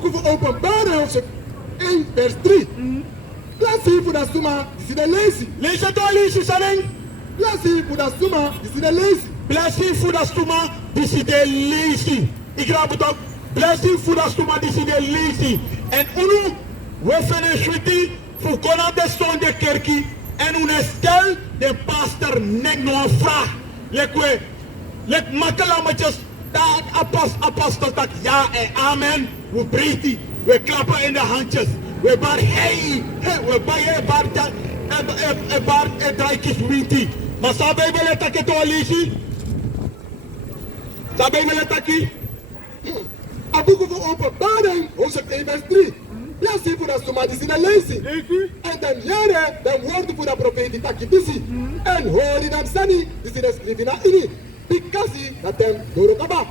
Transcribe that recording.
boek van Openbaring, hoofdstuk 1, vers 3. Laat zien voor dat suma, die zit lezen. Lees het al, lees het aan. Laat zien voor dat suma, die zit lezen. Blessing voor dat stuma, die zit lezen. Ik raap het op. Blessing voor dat stuma, die zit lezen. En unu, we vinden schuitie voor konan de zoon de kerkie. En unu stel de pastor nek nog een vraag. Lek makkelametjes, daar apostel tak ja en amen. We breed we klappen in de handjes. We bar hey, we bar draaijes winti. Maar sabai willen tak het al lezen? Sabai willen taki? A boek van Openbaring, hoofdstuk 1, vers 3. Laat zien voor dat suma, die zit lezen. En dan jaren, dan woorden voor dat profeet die takitisi. En hoor je dan sani, die zit geschreven naar ini. Pikasi, dat hem door elkaar.